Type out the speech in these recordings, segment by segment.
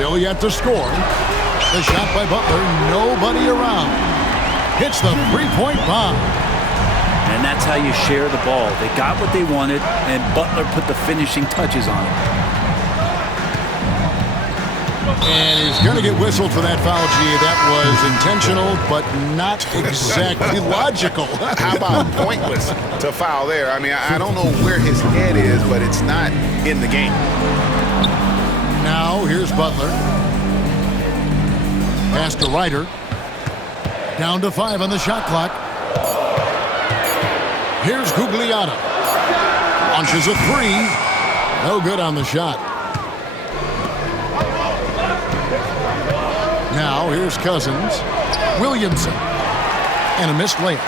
Still yet to score. The shot by Butler, nobody around. Hits the three-point bomb. And that's how you share the ball. They got what they wanted, and Butler put the finishing touches on it. And he's going to get whistled for that foul, G. That was intentional, but not exactly logical. How about pointless to foul there? I mean, I don't know where his head is, but it's not in the game. Now, here's Butler. Pass to Ryder. Down to 5 on the shot clock. Here's Gugliotta. Launches a 3. No good on the shot. Now, here's Cousins. Williamson. And a missed layup.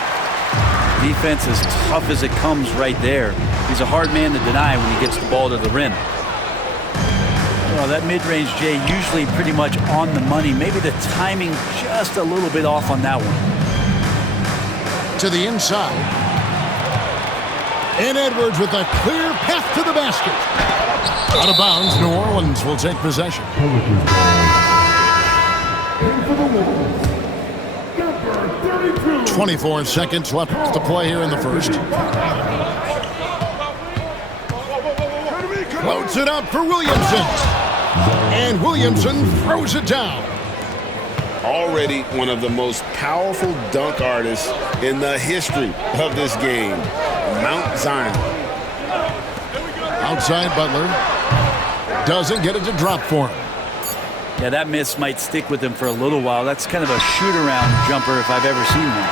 Defense as tough as it comes right there. He's a hard man to deny when he gets the ball to the rim. Well, that mid-range, Jay, usually pretty much on the money. Maybe the timing just a little bit off on that one. To the inside. And Edwards with a clear path to the basket. Out of bounds, New Orleans will take possession. 24 seconds left to play here in the first. Floats it up for Williamson. And Williamson throws it down. Already one of the most powerful dunk artists in the history of this game. Mount Zion. Outside Butler. Doesn't get it to drop for him. Yeah, that miss might stick with him for a little while. That's kind of a shoot-around jumper if I've ever seen one.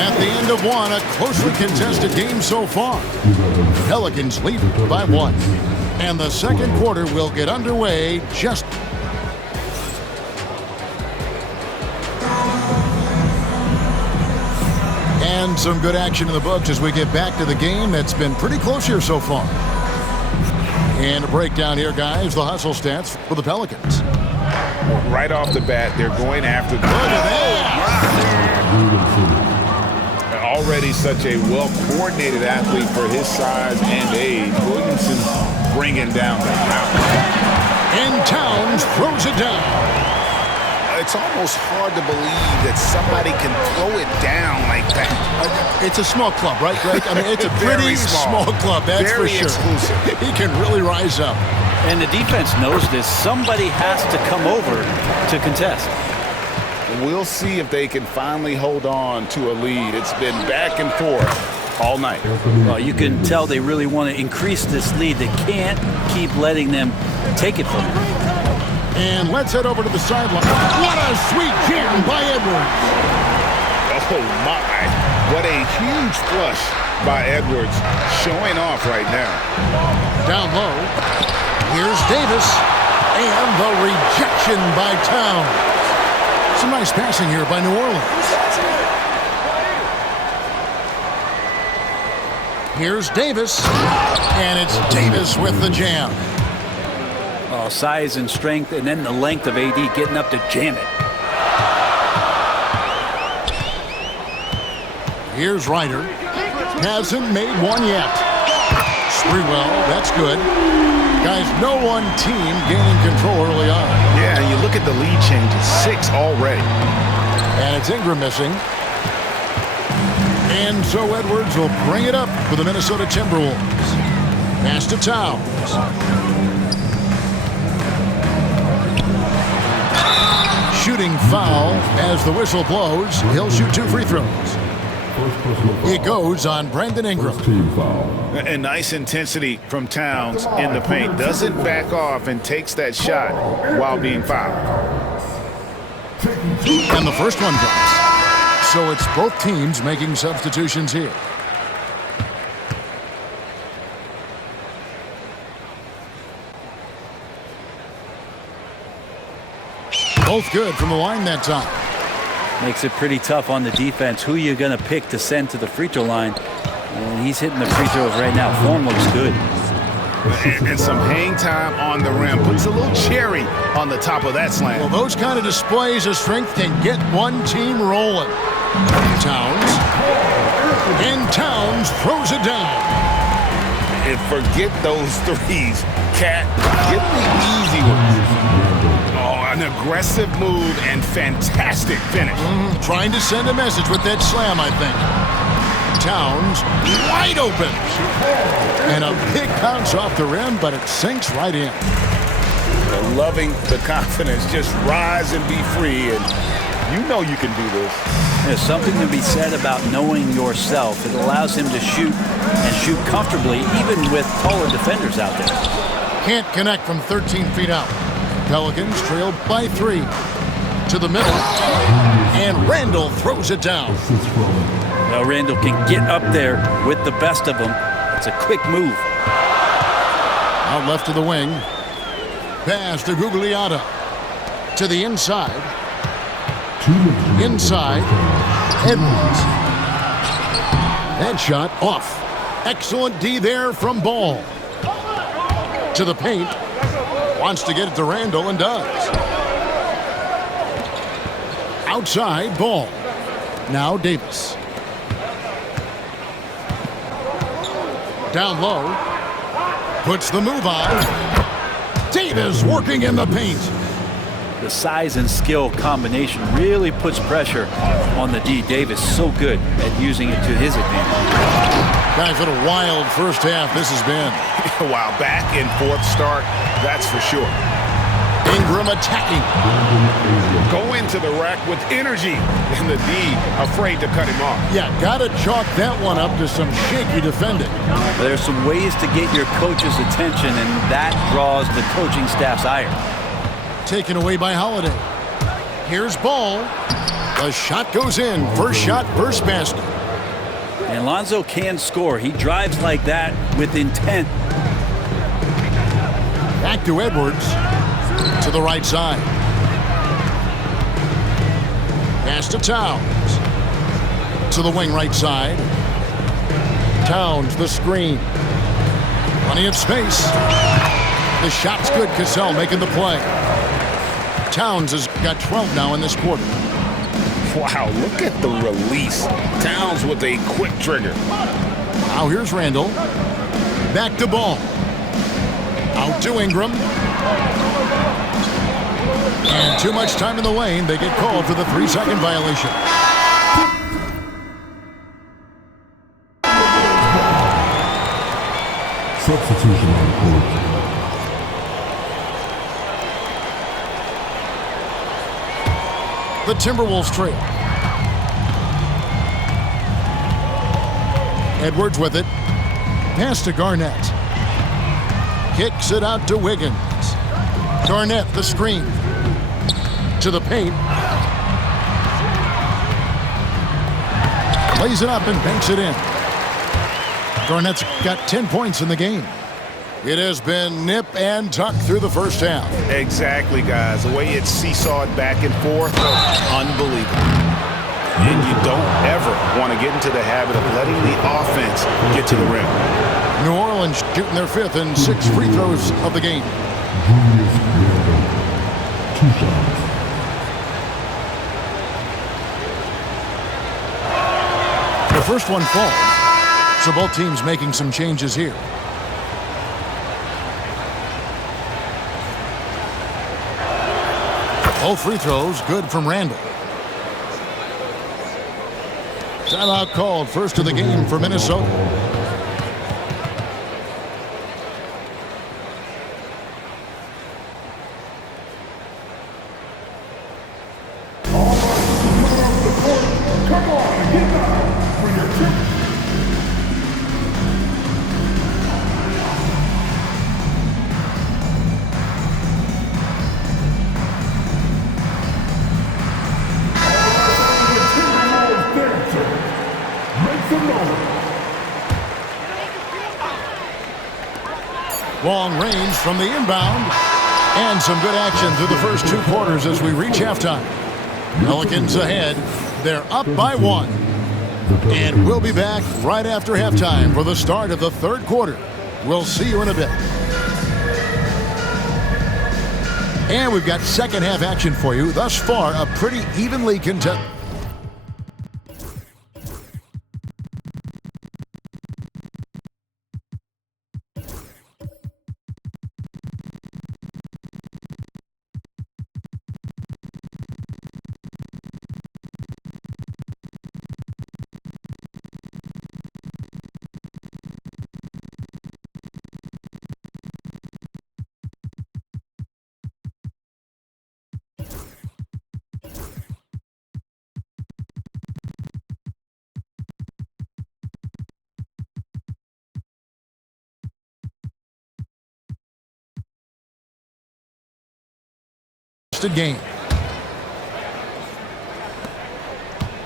At the end of one, a closely contested game so far. Pelicans lead by 1. And the second quarter will get underway just... And some good action in the books as we get back to the game that's been pretty close here so far. And a breakdown here, guys. The hustle stats for the Pelicans. Right off the bat, they're going after the... Look at that! Already such a well-coordinated athlete for his size and age. Williamson bringing down the mountain. And Towns throws it down. It's almost hard to believe that somebody can throw it down like that. It's a small club, right, Greg? I mean, it's a pretty small club, that's for sure. Exclusive. He can really rise up. And the defense knows this. Somebody has to come over to contest. We'll see if they can finally hold on to a lead. It's been back and forth all night. Well, you can tell they really want to increase this lead. They can't keep letting them take it from them. And let's head over to the sideline. What a sweet jam by Edwards. Oh, my. What a huge flush by Edwards, showing off right now. Down low. Here's Davis. And the rejection by Towns. Some nice passing here by New Orleans. Here's Davis. And it's Davis with the jam. Oh, size and strength, and then the length of AD getting up to jam it. Here's Ryder. Hasn't made one yet. Sprewell, that's good. Guys, no one team gaining control early on. Yeah, and you look at the lead changes, 6 already. And it's Ingram missing. And so Edwards will bring it up for the Minnesota Timberwolves. Pass to Towns. Shooting foul as the whistle blows. He'll shoot 2 free throws. It goes on Brandon Ingram. And nice intensity from Towns in the paint. Doesn't back off and takes that shot while being fouled. And the first one drops. So it's both teams making substitutions here. Both good from the line that time. Makes it pretty tough on the defense. Who you going to pick to send to the free throw line? And he's hitting the free throws right now. Form looks good. And some hang time on the rim. Puts a little cherry on the top of that slam. Well, those kind of displays of strength can get one team rolling. Towns. And Towns throws it down. And forget those threes. Cat, get the easy one. aggressive move and fantastic finish. Trying to send a message with that slam, I think. Towns wide open. And a big bounce off the rim, but it sinks right in. Loving the confidence. Just rise and be free. And you know you can do this. There's something to be said about knowing yourself. It allows him to shoot and shoot comfortably, even with taller defenders out there. Can't connect from 13 feet out. Pelicans trail by 3. To the middle. And Randall throws it down. Well, Randall can get up there with the best of them. It's a quick move. Out left to the wing. Pass to Gugliotta. To the inside. Inside. Edwards. That shot off. Excellent D there from Ball. To the paint. Wants to get it to Randall and does. Outside, Ball. Now Davis. Down low. Puts the move on. Davis working in the paint. The size and skill combination really puts pressure on the D. Davis so good at using it to his advantage. Guys, what a wild first half this has been. Wow, back and forth start, that's for sure. Ingram attacking. Go into the rack with energy, and the D afraid to cut him off. Yeah, gotta chalk that one up to some shaky defending. There's some ways to get your coach's attention, and that draws the coaching staff's ire. Taken away by Holiday. Here's Ball. The shot goes in. First shot, first basket. And Lonzo can score. He drives like that with intent. Back to Edwards. To the right side. Pass to Towns. To the wing right side. Towns, the screen. Plenty of space. The shot's good. Cassell making the play. Towns has got 12 now in this quarter. Wow, look at the release. Towns with a quick trigger. Now here's Randall. Back to Ball. Out to Ingram. And too much time in the lane. They get called for the 3-second violation. Substitution on the court. The Timberwolves trail. Edwards with it. Pass to Garnett. Kicks it out to Wiggins. Garnett, the screen. To the paint. Lays it up and banks it in. Garnett's got 10 points in the game. It has been nip and tuck through the first half. Exactly, guys. The way it's seesawed back and forth, unbelievable. And you don't ever want to get into the habit of letting the offense get to the rim. New Orleans shooting their 5th and 6th free throws of the game. Julius Randle. 2 shots. The first one falls, so both teams making some changes here. Both free throws good from Randall. Timeout called, first of the game for Minnesota. Long range from the inbound. And some good action through the first 2 quarters as we reach halftime. Pelicans ahead. They're up by 1. And we'll be back right after halftime for the start of the 3rd quarter. We'll see you in a bit. And we've got second half action for you. Thus far, a pretty evenly contested. contested game.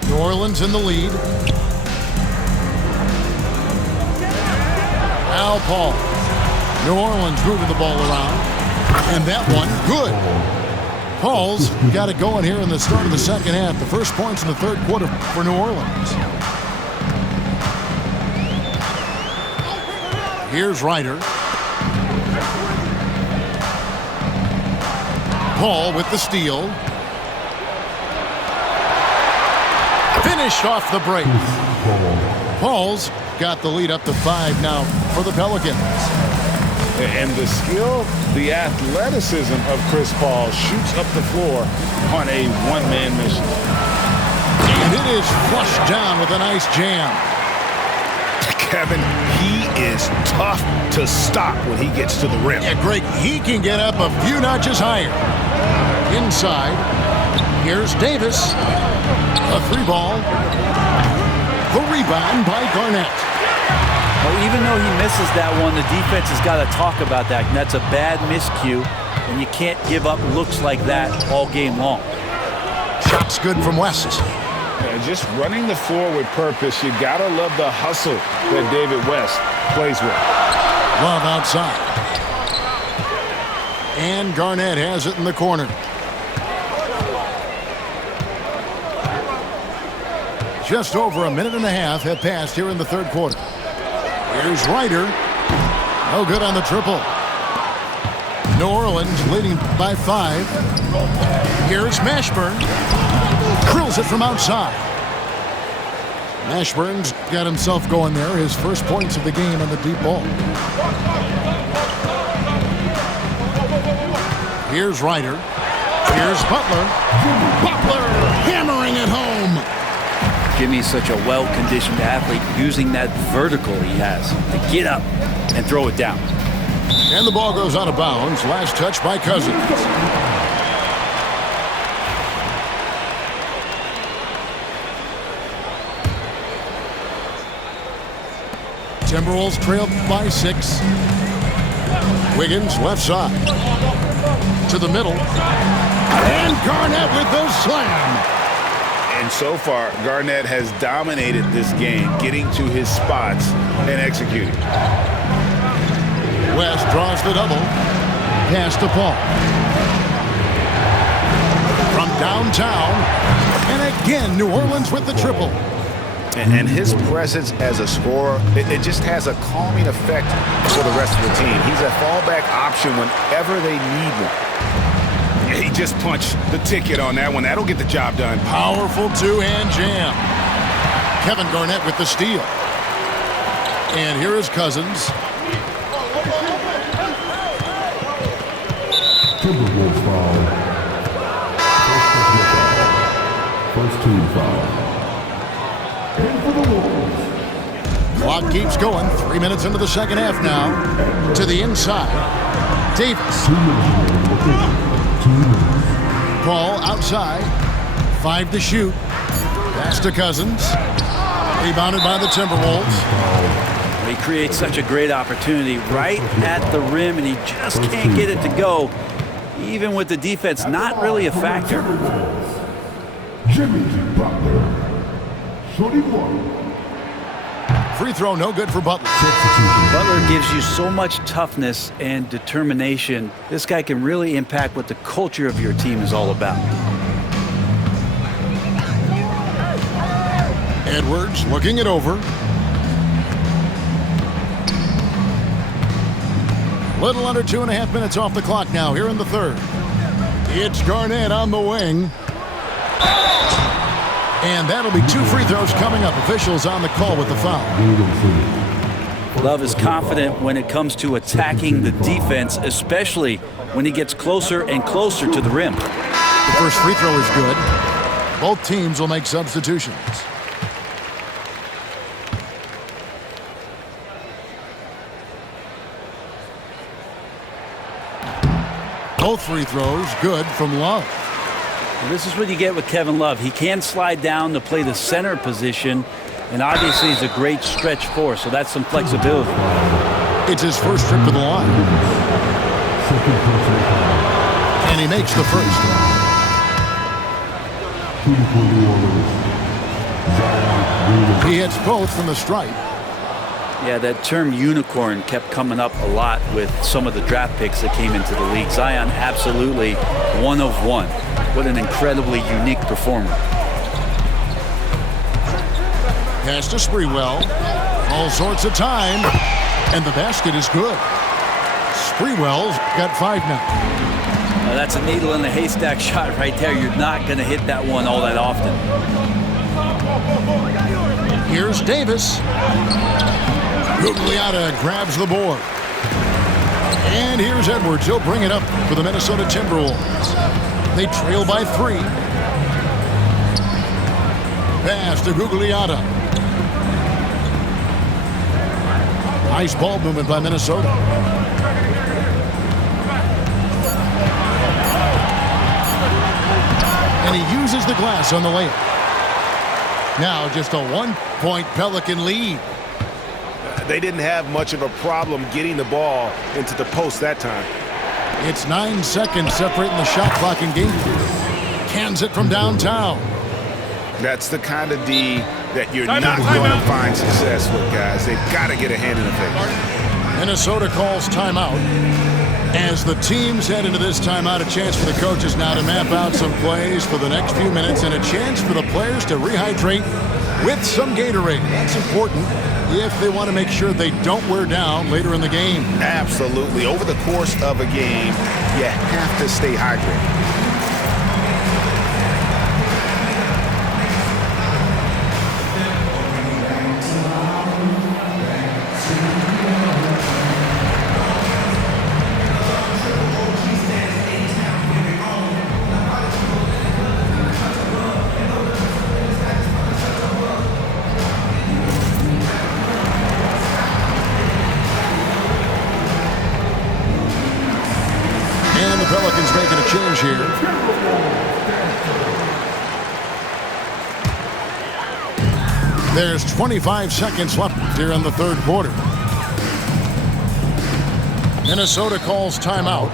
New Orleans in the lead. Al Paul. New Orleans moving the ball around. And that one, good. Paul's got it going here in the start of the second half. The first points in the third quarter for New Orleans. Here's Ryder. Paul with the steal. Finished off the break. Paul's got the lead up to 5 now for the Pelicans. And the skill, the athleticism of Chris Paul shoots up the floor on a one-man mission. And it is flushed down with a nice jam. Kevin, he is tough to stop when he gets to the rim. Yeah, Greg, he can get up a few notches higher. Inside, here's Davis. A 3-ball. The rebound by Garnett. Well, even though he misses that one, the defense has got to talk about that. And that's a bad miscue, and you can't give up looks like that all game long. Shot's good from West. Just running the floor with purpose. You got to love the hustle that David West plays with. Love outside. And Garnett has it in the corner. Just over a minute and a half have passed here in the third quarter. Here's Ryder. No good on the triple. New Orleans leading by 5. Here's Mashburn. Drills it from outside. Mashburn's got himself going there. His first points of the game on the deep ball. Here's Ryder. Here's Butler. Butler hammering it home. Jimmy's such a well-conditioned athlete, using that vertical he has to get up and throw it down. And the ball goes out of bounds. Last touch by Cousins. Timberwolves trail by 6. Wiggins left side. To the middle. And Garnett with the slam. And so far, Garnett has dominated this game, getting to his spots and executing. West draws the double. Pass to Paul. From downtown. And again, New Orleans with the triple. And his presence as a scorer, it just has a calming effect for the rest of the team. He's a fallback option whenever they need one. He just punched the ticket on that one. That'll get the job done. Powerful two-hand jam. Kevin Garnett with the steal. And here is Cousins. Timberwolves foul. First team foul. And for the Wolves. Clock keeps going. 3 minutes into the second half now. To the inside. Davis. 2 minutes. 2 minutes. Paul outside. 5 to shoot. Pass to Cousins. Rebounded by the Timberwolves. He creates such a great opportunity right at the rim, and he just can't get it to go, even with the defense not really a factor. Jimmy Butler. Shorty one. Free throw no good for Butler. Butler gives you so much toughness and determination. This guy can really impact what the culture of your team is all about. Edwards looking it over. Little under 2.5 minutes off the clock now here in the third. It's Garnett on the wing. And that'll be 2 free throws coming up. Officials on the call with the foul. Love is confident when it comes to attacking the defense, especially when he gets closer and closer to the rim. The first free throw is good. Both teams will make substitutions. Both free throws good from Love. This is what you get with Kevin Love. He can slide down to play the center position, and obviously he's a great stretch force, so that's some flexibility. It's his first trip to the line. And he makes the first. Shooting for New Orleans, Zion Williamson. He hits both from the stripe. Yeah, that term unicorn kept coming up a lot with some of the draft picks that came into the league. Zion, absolutely one of one. What an incredibly unique performer. Pass to Sprewell. All sorts of time. And the basket is good. Sprewell's got 5 now. That's a needle in the haystack shot right there. You're not going to hit that one all that often. Here's Davis. Gugliotta grabs the board. And here's Edwards. He'll bring it up for the Minnesota Timberwolves. They trail by 3. Pass to Gugliotta. Nice ball movement by Minnesota. And he uses the glass on the layup. Now just a 1-point Pelican lead. They didn't have much of a problem getting the ball into the post that time. It's 9 seconds separating the shot clock and game. Cans it from downtown. That's the kind of D that you're not going to find success with, guys. They've got to get a hand in the face. Minnesota calls timeout. As the teams head into this timeout, a chance for the coaches now to map out some plays for the next few minutes and a chance for the players to rehydrate with some Gatorade. That's important if they want to make sure they don't wear down later in the game. Absolutely. Over the course of a game, you have to stay hydrated. Pelicans making a change here. There's 25 seconds left here in the third quarter. Minnesota calls timeout.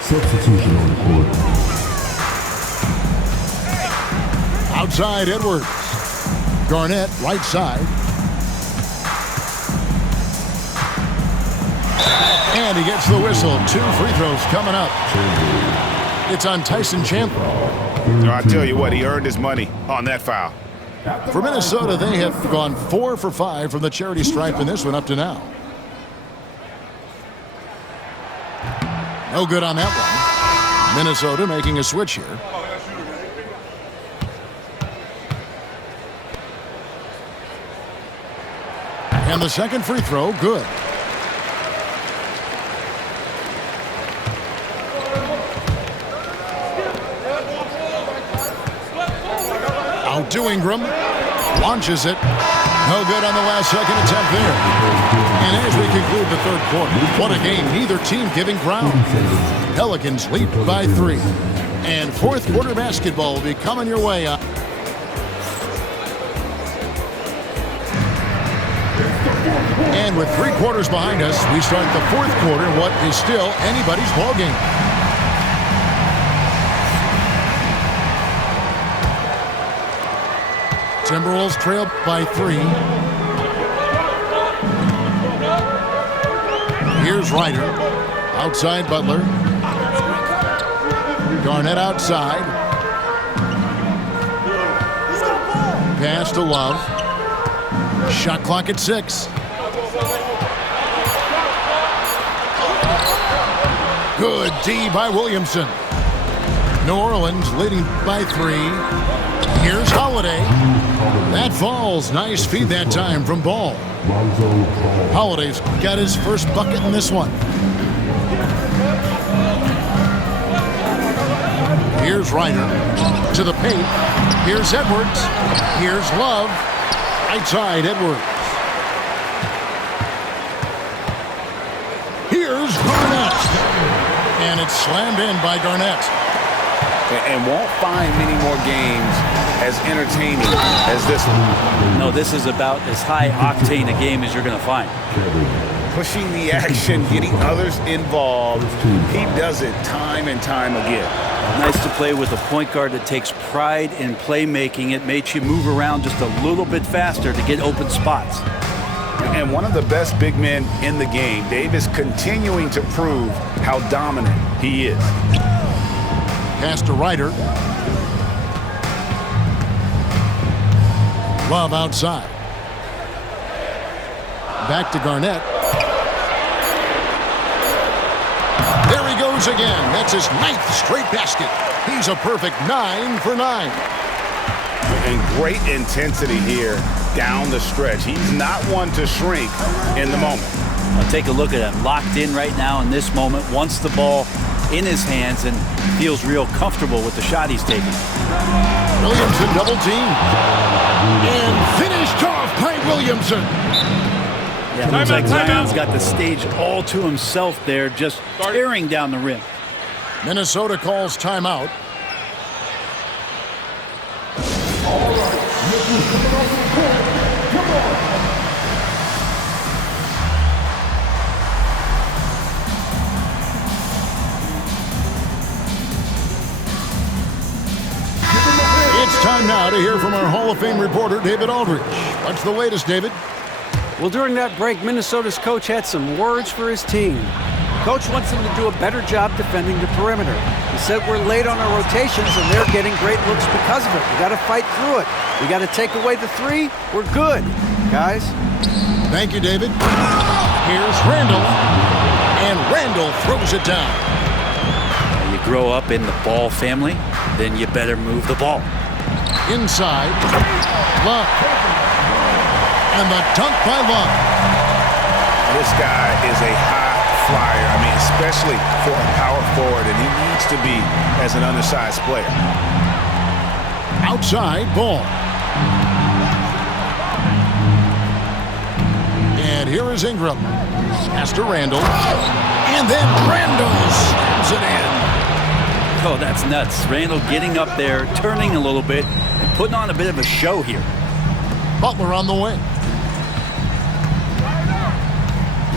Substitution on the court. Outside Edwards. Garnett right side. And he gets the whistle. 2 free throws coming up. It's on Tyson Chandler. I tell you what, he earned his money on that foul. For Minnesota, they have gone 4 for 5 from the charity stripe in this one up to now. No good on that one. Minnesota making a switch here. And the second free throw, good. Out to Ingram. Launches it. No good on the last second attempt there. And as we conclude the third quarter, what a game. Neither team giving ground. Pelicans lead by 3. And fourth quarter basketball will be coming your way up. And with 3 quarters behind us, we start the fourth quarter in what is still anybody's ball game. Timberwolves trail by 3. Here's Ryder. Outside Butler. Garnett outside. Pass to Love. Shot clock at 6. Good D by Williamson. New Orleans leading by 3. Here's Holiday. That falls. Nice feed that time from Ball. Holiday's got his first bucket in this one. Here's Ryder to the paint. Here's Edwards. Here's Love. Right side, Edwards. Here's Garnett. And it's slammed in by Garnett. And won't find many more games as entertaining as this one. No, this is about as high octane a game as you're going to find. Pushing the action, getting others involved. He does it time and time again. Nice to play with a point guard that takes pride in playmaking. It makes you move around just a little bit faster to get open spots. And one of the best big men in the game, Davis, continuing to prove how dominant he is. Pass to Ryder. Love outside. Back to Garnett. There he goes again. That's his 9th straight basket. He's a perfect 9 for 9. And great intensity here down the stretch. He's not one to shrink in the moment. Now take a look at him. Locked in right now in this moment. Wants the ball in his hands and feels real comfortable with the shot he's taking. Williamson double team. And finished off by Williamson. Yeah, it looks like Zion's got the stage all to himself there, just tearing down the rim. Minnesota calls timeout. It's time now to hear from our Hall of Fame reporter, David Aldridge. What's the latest, David? Well, during that break, Minnesota's coach had some words for his team. Coach wants them to do a better job defending the perimeter. He said we're late on our rotations and they're getting great looks because of it. We got to fight through it. We got to take away the three. We're good, guys. Thank you, David. Here's Randall. And Randall throws it down. You grow up in the Ball family, then you better move the ball. Inside. Love. And the dunk by Love. This guy is a high flyer. I mean, especially for a power forward, and he needs to be as an undersized player. Outside ball. And here is Ingram. Pass to Randall. And then Randall slams it in. Oh, that's nuts. Randall getting up there, turning a little bit, and putting on a bit of a show here. Butler on the wing.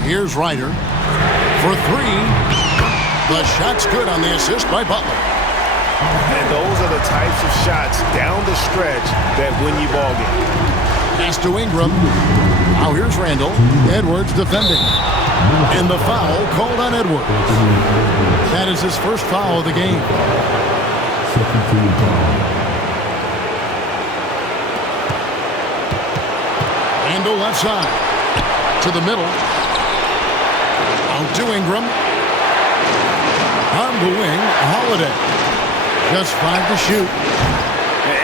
Here's Ryder for three. The shot's good on the assist by Butler. And those are the types of shots down the stretch that win you ball game. Pass to Ingram. Now here's Randall. Edwards defending. And the foul called on Edwards. That is his first foul of the game. Second team foul. Randall left side. To the middle. Out to Ingram. On the wing, Holiday. Just 5 to shoot.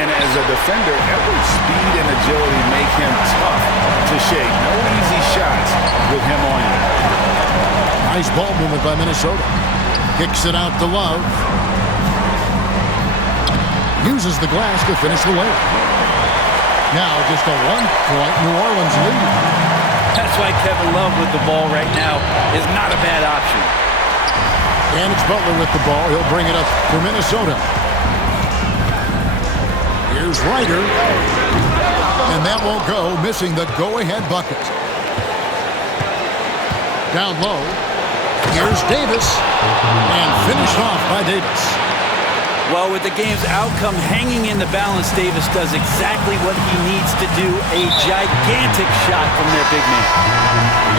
And as a defender, Edwards' speed and agility make him tough to shake. No easy shots with him on you. Nice ball movement by Minnesota. Kicks it out to Love. Uses the glass to finish the layup. Now just a 1-point New Orleans lead. That's why Kevin Love with the ball right now is not a bad option. And it's Butler with the ball. He'll bring it up for Minnesota. Here's Ryder. And that won't go, missing the go-ahead bucket. Down low. Here's Davis. And finished off by Davis. Well, with the game's outcome hanging in the balance, Davis does exactly what he needs to do, a gigantic shot from their big man.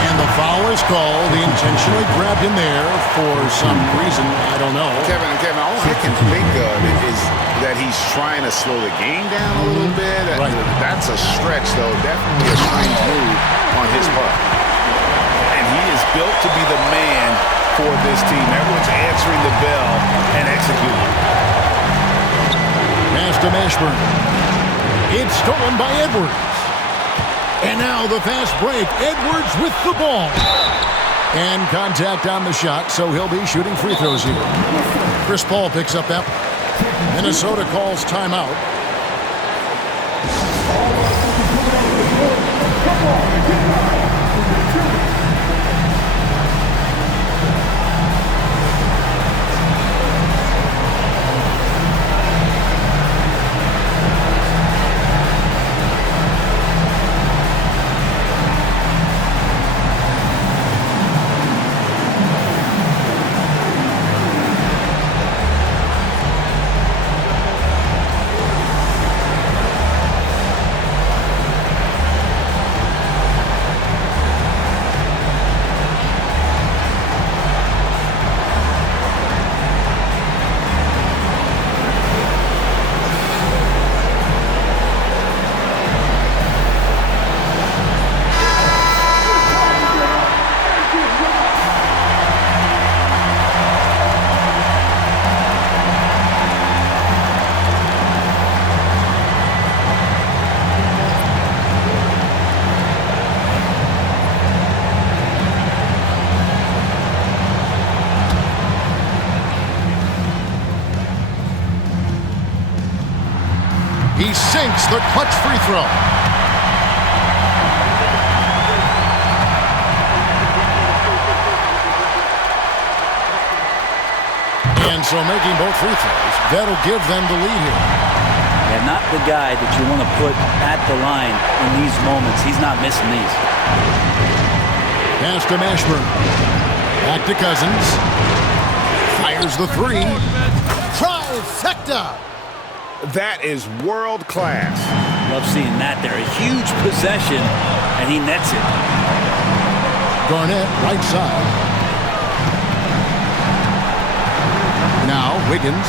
And the foul is called. He intentionally grabbed him there for some reason. I don't know. Kevin, all I can think of is that he's trying to slow the game down a little bit. Right. That's a stretch, though. Definitely a strange move on his part. And he is built to be the man for this team. Everyone's answering the bell and executing. Pass to Mashburn. It's stolen by Edwards. And now the fast break. Edwards with the ball. And contact on the shot, so he'll be shooting free throws here. Chris Paul picks up that. Minnesota calls timeout. He sinks the clutch free throw. And so making both free throws, that'll give them the lead here. Yeah, not the guy that you want to put at the line in these moments. He's not missing these. Pass to Mashburn. Back to Cousins. Fires the three. Trifecta. That is world class. Love seeing that there. A huge possession, and he nets it. Garnett, right side. Now Wiggins,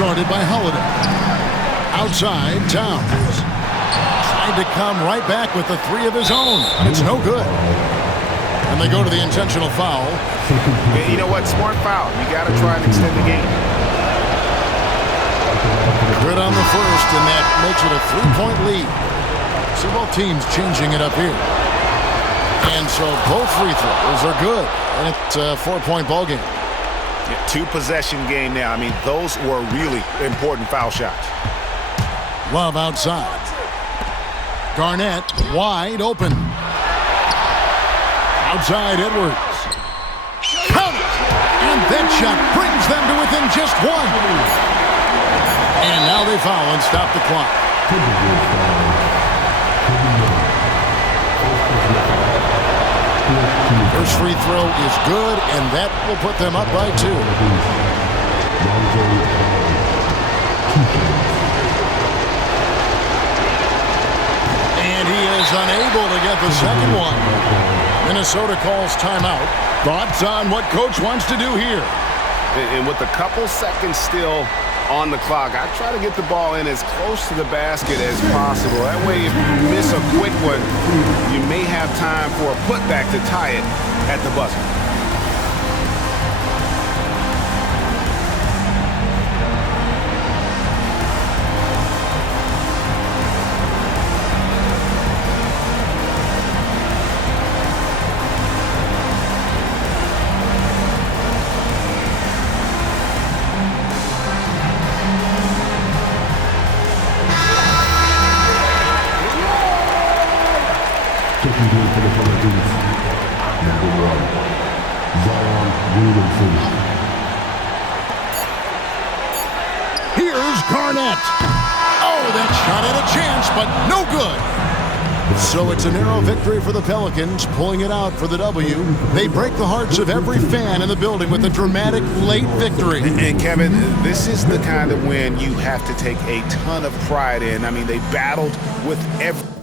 guarded by Holiday. Outside, Towns. Tried to come right back with the three of his own. It's no good. And they go to the intentional foul. Yeah, you know what? Smart foul. You got to try and extend the game. Good on the first, and that makes it a 3-point lead. So both teams changing it up here. And so both free throws are good. And it's a 4-point ball game. Yeah, 2-possession game now. I mean, those were really important foul shots. Love outside. Garnett wide open. Outside Edwards. Count it! And that shot brings them to within just one. And now they foul and stop the clock. First free throw is good, and that will put them up by 2. And he is unable to get the second one. Minnesota calls timeout. Thoughts on what coach wants to do here? And with a couple seconds still on the clock, I try to get the ball in as close to the basket as possible. That way, if you miss a quick one, you may have time for a putback to tie it at the buzzer. Here's Garnett. Oh, that shot had a chance, but no good. So it's a narrow victory for the Pelicans, pulling it out for the W. They break the hearts of every fan in the building with a dramatic late victory. And Kevin, this is the kind of win you have to take a ton of pride in. I mean, they battled with every